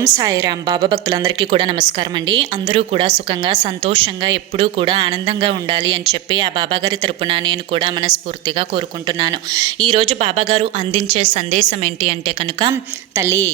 ఓం సాయిరామ్. బాబా భక్తులందరికీ కూడా నమస్కారం అండి. అందరూ కూడా సుఖంగా సంతోషంగా ఎప్పుడూ కూడా ఆనందంగా ఉండాలి అని చెప్పి ఆ బాబాగారి తరపున నేను కూడా మనస్ఫూర్తిగా కోరుకుంటున్నాను. ఈరోజు బాబాగారు అందించే సందేశం ఏంటి అంటే కనుక, తల్లి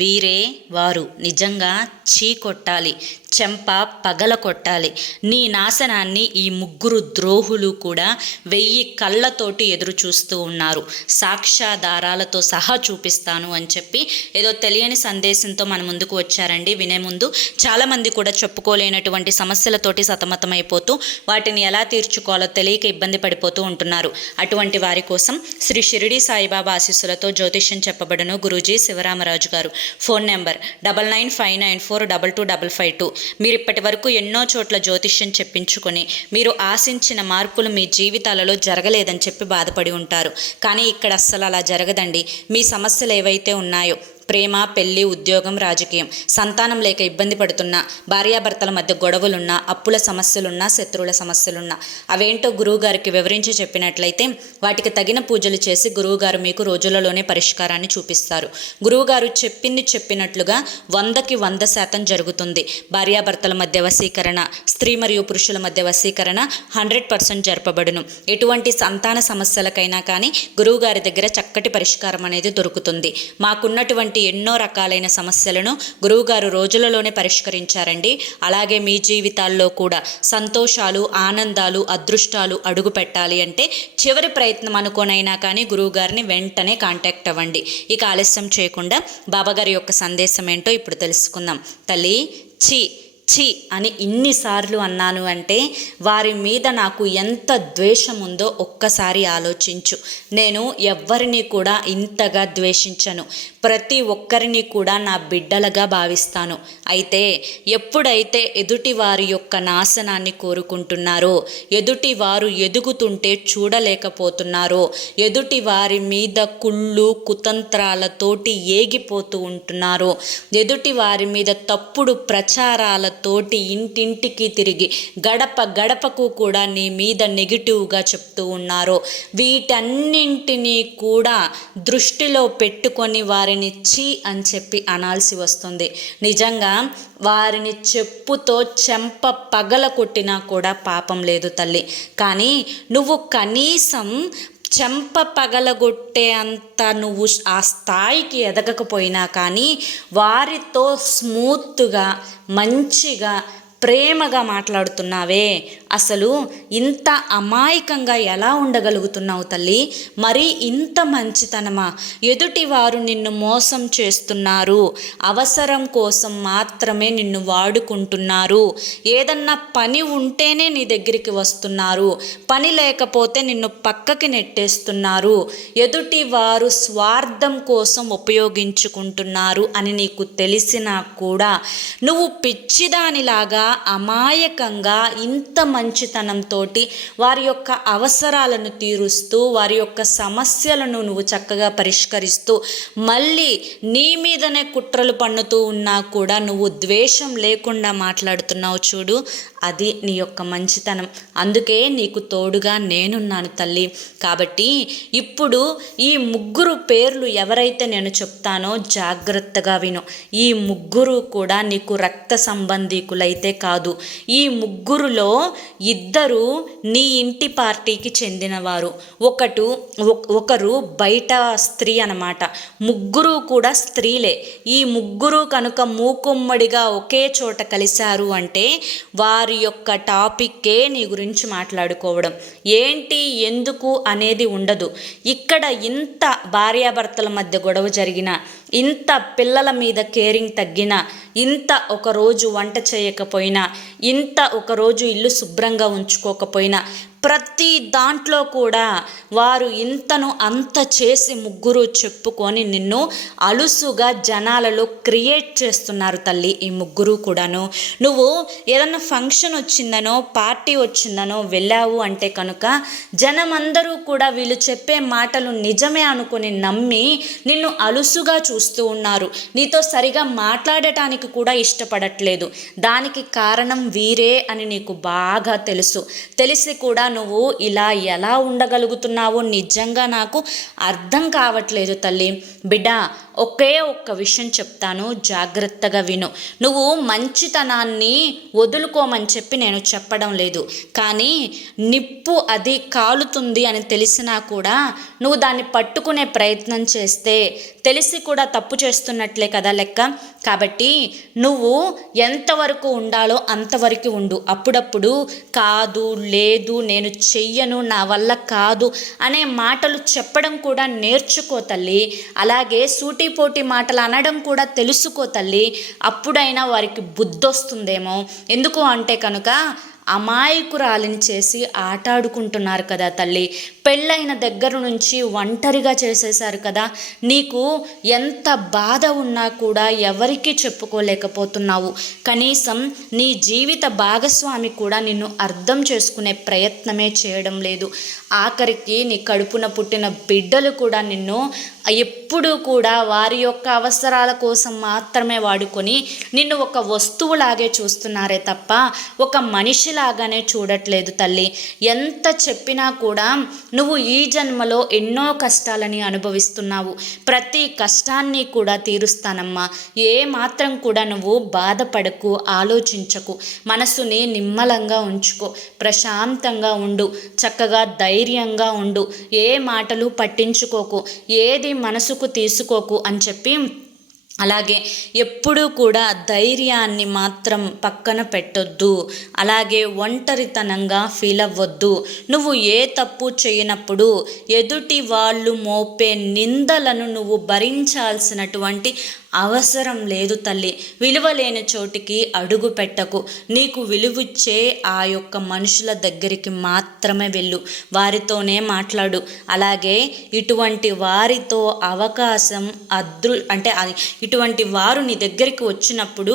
వీరే వారు నిజంగా చీ కొట్టాలి, చెంప పగల కొట్టాలి. నీ నాశనాన్ని ఈ ముగ్గురు ద్రోహులు కూడా 1000 కళ్ళతోటి ఎదురు చూస్తూ ఉన్నారు. సాక్ష్యాధారాలతో సహా చూపిస్తాను అని చెప్పి ఏదో తెలియని సందేశంతో మన ముందుకు వచ్చారండి. వినే ముందు చాలామంది కూడా చెప్పుకోలేనటువంటి సమస్యలతోటి సతమతమైపోతూ వాటిని ఎలా తీర్చుకోవాలో తెలియక ఇబ్బంది పడిపోతూ ఉంటున్నారు. అటువంటి వారి కోసం శ్రీ షిరిడి సాయిబాబా ఆశీస్సులతో జ్యోతిష్యం చెప్పబడును గురూజీ శివరామరాజు గారు. Phone number 995994225552. మీరు ఇప్పటి వరకు ఎన్నో చోట్ల జ్యోతిష్యం చెప్పించుకొని మీరు ఆశించిన మార్పులు మీ జీవితాలలో జరగలేదని చెప్పి బాధపడి ఉంటారు. కానీ ఇక్కడ అస్సలు అలా జరగదండి. మీ సమస్యలు ఏవైతే ఉన్నాయో, ప్రేమ, పెళ్లి, ఉద్యోగం, రాజకీయం, సంతానం లేక ఇబ్బంది పడుతున్నా, భార్యాభర్తల మధ్య గొడవలున్నా, అప్పుల సమస్యలున్నా, శత్రువుల సమస్యలున్నా, అవేంటో గురువుగారికి వివరించి చెప్పినట్లయితే వాటికి తగిన పూజలు చేసి గురువుగారు మీకు రోజులలోనే పరిష్కారాన్ని చూపిస్తారు. గురువుగారు చెప్పింది చెప్పినట్లుగా 100కి 100% జరుగుతుంది. భార్యాభర్తల మధ్య వశీకరణ, స్త్రీ మరియు పురుషుల మధ్య వశీకరణ 100% జరపబడును. ఎటువంటి సంతాన సమస్యలకైనా కానీ గురువుగారి దగ్గర చక్కటి పరిష్కారం అనేది దొరుకుతుంది. మాకున్నటువంటి ఎన్నో రకాలైన సమస్యలను గురువుగారు రోజులలోనే పరిష్కరించారండి. అలాగే మీ జీవితాల్లో కూడా సంతోషాలు, ఆనందాలు, అదృష్టాలు అడుగు పెట్టాలి అంటే చివరి ప్రయత్నం అనుకోనైనా కానీ గురువుగారిని వెంటనే కాంటాక్ట్ అవ్వండి. ఇక ఆలస్యం చేయకుండా బాబాగారి యొక్క సందేశం ఏంటో ఇప్పుడు తెలుసుకుందాం. తల్లి ఛీ అని ఇన్నిసార్లు అన్నాను అంటే వారి మీద నాకు ఎంత ద్వేషం ఉందో ఒక్కసారి ఆలోచించు. నేను ఎవ్వరిని కూడా ఇంతగా ద్వేషించను. ప్రతి ఒక్కరిని కూడా నా బిడ్డలుగా భావిస్తాను. అయితే ఎప్పుడైతే ఎదుటి వారి యొక్క నాశనాన్ని కోరుకుంటున్నారో, ఎదుటి వారు ఎదుగుతుంటే చూడలేకపోతున్నారో, ఎదుటి వారి మీద కుళ్ళు కుతంత్రాలతోటి ఏగిపోతూ ఉంటున్నారో, ఎదుటి వారి మీద తప్పుడు ప్రచారాలతోటి ఇంటింటికి తిరిగి గడప గడపకు కూడా నీ మీద నెగిటివ్గా చెప్తూ ఉన్నారో, వీటన్నింటినీ కూడా దృష్టిలో పెట్టుకొని వారిని ఛీ అని చెప్పి అనాల్సి వస్తుంది. నిజంగా వారిని చెప్పుతో చెంప పగల కొట్టినా కూడా పాపం లేదు తల్లి. కానీ నువ్వు కనీసం చెంప పగలగొట్టే అంత నువ్వు ఆ స్థాయికి ఎదగకపోయినా కానీ వారితో స్మూత్గా, మంచిగా, ప్రేమగా మాట్లాడుతున్నావే. అసలు ఇంత అమాయకంగా ఎలా ఉండగలుగుతున్నావు తల్లి? మరి ఇంత మంచితనమా? ఎదుటి వారు నిన్ను మోసం చేస్తున్నారు, అవసరం కోసం మాత్రమే నిన్ను వాడుకుంటున్నారు. ఏదన్నా పని ఉంటేనే నీ దగ్గరికి వస్తున్నారు, పని లేకపోతే నిన్ను పక్కకి నెట్టేస్తున్నారు. ఎదుటి వారు స్వార్థం కోసం ఉపయోగించుకుంటున్నారు అని నీకు తెలిసినా కూడా నువ్వు పిచ్చిదానిలాగా అమాయకంగా ఇంత మంచితనంతో వారి యొక్క అవసరాలను తీరుస్తూ, వారి యొక్క సమస్యలను నువ్వు చక్కగా పరిష్కరిస్తూ, మళ్ళీ నీ మీదనే కుట్రలు పన్నుతూ ఉన్నా కూడా నువ్వు ద్వేషం లేకుండా మాట్లాడుతున్నావు చూడు, అది నీ యొక్క మంచితనం. అందుకే నీకు తోడుగా నేనున్నాను తల్లి. కాబట్టి ఇప్పుడు ఈ ముగ్గురు పేర్లు ఎవరైతే నేను చెప్తానో జాగ్రత్తగా విను. ఈ ముగ్గురు కూడా నీకు రక్త సంబంధీకులైతే కాదు. ఈ ముగ్గురులో 2 నీ ఇంటి పార్టీకి చెందినవారు, ఒకరు బయట స్త్రీ అన్నమాట. ముగ్గురు కూడా స్త్రీలే. ఈ ముగ్గురు కనుక మూకుమ్మడిగా ఒకే చోట కలిశారు అంటే వారి యొక్క టాపిక్కే నీ గురించి మాట్లాడుకోవడం. ఏంటి ఎందుకు అనేది ఉండదు. ఇక్కడ ఇంత భార్యాభర్తల మధ్య గొడవ జరిగినా, ఇంత పిల్లల మీద కేరింగ్ తగ్గినా, ఇంత ఒకరోజు వంట చేయకపోయినా, ఇంత ఒకరోజు ఇల్లు శుభ్రంగా ఉంచుకోకపోయినా, ప్రతి దాంట్లో కూడా వారు ఇంతను అంత చేసి ముగ్గురు చెప్పుకొని నిన్ను అలుసుగా జనాలలో క్రియేట్ చేస్తున్నారు తల్లి. ఈ ముగ్గురు కూడాను నువ్వు ఏదన్నా ఫంక్షన్ వచ్చిందనో, పార్టీ వచ్చిందనో వెళ్ళావు అంటే కనుక జనమందరూ కూడా వీళ్ళు చెప్పే మాటలు నిజమే అనుకుని నమ్మి నిన్ను అలుసుగా చూస్తూ ఉన్నారు. నీతో సరిగా మాట్లాడటానికి కూడా ఇష్టపడట్లేదు. దానికి కారణం వీరే అని నీకు బాగా తెలుసు. తెలిసి కూడా నువ్వు ఇలా ఎలా ఉండగలుగుతున్నావో నిజంగా నాకు అర్థం కావట్లేదు తల్లి. బిడ్డ, ఒకే ఒక్క విషయం చెప్తాను, జాగ్రత్తగా విను. నువ్వు మంచితనాన్ని వదులుకోమని చెప్పి నేను చెప్పడం లేదు, కానీ నిప్పు అది కాలుతుంది అని తెలిసినా కూడా నువ్వు దాన్ని పట్టుకునే ప్రయత్నం చేస్తే తెలిసి కూడా తప్పు చేస్తున్నట్లే కదా లెక్క. కాబట్టి నువ్వు ఎంతవరకు ఉండాలో అంతవరకు ఉండు. అప్పుడప్పుడు కాదు, లేదు, నేను చెయ్యను, నా వల్ల కాదు అనే మాటలు చెప్పడం కూడా నేర్చుకో తల్లి. అలాగే సూటిపోటి మాటలు అనడం కూడా తెలుసుకో తల్లి. అప్పుడైనా వారికి బుద్ధి వస్తుందేమో. ఎందుకు అంటే కనుక అమాయకురాలిని చేసి ఆటాడుకుంటున్నారు కదా తల్లి. పెళ్ళైన దగ్గర నుంచి ఒంటరిగా చేసేశారు కదా. నీకు ఎంత బాధ ఉన్నా కూడా ఎవరికీ చెప్పుకోలేకపోతున్నావు. కనీసం నీ జీవిత భాగస్వామి కూడా నిన్ను అర్థం చేసుకునే ప్రయత్నమే చేయడం లేదు. ఆఖరికి నీ కడుపున పుట్టిన బిడ్డలు కూడా నిన్ను ఎప్పుడూ కూడా వారి యొక్క అవసరాల కోసం మాత్రమే వాడుకొని నిన్ను ఒక వస్తువులాగే చూస్తున్నారే తప్ప ఒక మనిషిలాగానే చూడట్లేదు తల్లి. ఎంత చెప్పినా కూడా నువ్వు ఈ జన్మలో ఎన్నో కష్టాలని అనుభవిస్తున్నావు. ప్రతి కష్టాన్ని కూడా తీరుస్తానమ్మా. ఏ మాత్రం కూడా నువ్వు బాధపడకు, ఆలోచించకు. మనసుని నిమ్మలంగా ఉంచుకో, ప్రశాంతంగా ఉండు, చక్కగా ధైర్యంగా ఉండు. ఏ మాటలు పట్టించుకోకు, ఏది మనసుకు తీసుకోకు అని చెప్పి, అలాగే ఎప్పుడూ కూడా ధైర్యాన్ని మాత్రం పక్కన పెట్టొద్దు. అలాగే ఒంటరితనంగా ఫీల్ అవ్వద్దు. నువ్వు ఏ తప్పు చేయనప్పుడు ఎదుటి వాళ్ళు మోపే నిందలను నువ్వు భరించాల్సినటువంటి అవసరం లేదు తల్లి. విలువ లేని చోటికి అడుగు పెట్టకు. నీకు విలువిచ్చే ఆ యొక్క మనుషుల దగ్గరికి మాత్రమే వెళ్ళు, వారితోనే మాట్లాడు. అలాగే ఇటువంటి వారితో అవకాశం ఇటువంటి వారు నీ దగ్గరికి వచ్చినప్పుడు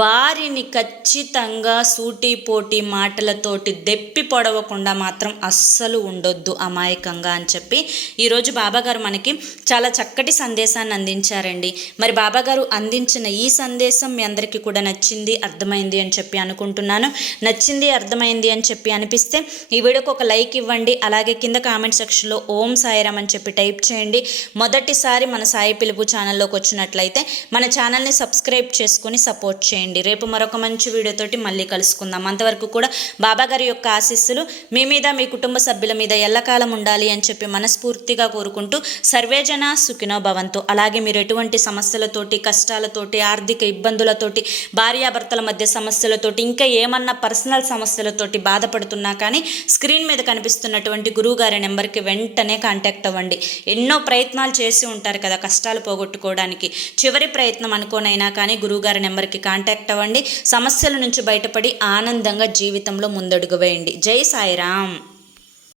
వారిని ఖచ్చితంగా సూటిపోటి మాటలతోటి దెప్పి పొడవకుండా మాత్రం అస్సలు ఉండొద్దు అమాయకంగా అని చెప్పి ఈరోజు బాబాగారు మనకి చాలా చక్కటి సందేశాన్ని అందించారండి. మరి బాబాగారు అందించిన ఈ సందేశం మీ అందరికీ కూడా నచ్చింది, అర్థమైంది అని చెప్పి అనుకుంటున్నాను. నచ్చింది, అర్థమైంది అని చెప్పి అనిపిస్తే ఈ వీడియోకి ఒక లైక్ ఇవ్వండి. అలాగే కింద కామెంట్ సెక్షన్లో ఓం సాయిరామ్ అని చెప్పి టైప్ చేయండి. మొదటిసారి మన సాయి పిలుపు ఛానల్లోకి వచ్చినట్లయితే మన ఛానల్ని సబ్స్క్రైబ్ చేసుకొని సపోర్ట్ చేయండి. రేపు మరొక మంచి వీడియోతోటి మళ్ళీ కలుసుకుందాం. అంతవరకు కూడా బాబాగారి యొక్క ఆశీస్సులు మీ మీద, మీ కుటుంబ సభ్యుల మీద ఎల్లకాలం ఉండాలి అని చెప్పి మనస్ఫూర్తిగా కోరుకుంటూ సర్వేజన సుఖినో భవంతు. అలాగే మీరు ఎటువంటి సమస్యలతోటి, కష్టాలతోటి, ఆర్థిక ఇబ్బందులతోటి, భార్యాభర్తల మధ్య సమస్యలతోటి, ఇంకా ఏమన్నా పర్సనల్ సమస్యలతోటి బాధపడుతున్నా కానీ స్క్రీన్ మీద కనిపిస్తున్నటువంటి గురువుగారి నెంబర్కి వెంటనే కాంటాక్ట్ అవ్వండి. ఎన్నో ప్రయత్నాలు చేసి ఉంటారు కదా కష్టాలు పోగొట్టుకోవడానికి. చివరి ప్రయత్నం అనుకోనైనా కానీ గురువుగారి నెంబర్కి కాంటాక్ట్ అవ్వండి. సమస్యల నుంచి బయటపడి ఆనందంగా జీవితంలో ముందడుగు వేయండి. జై సాయిరామ్.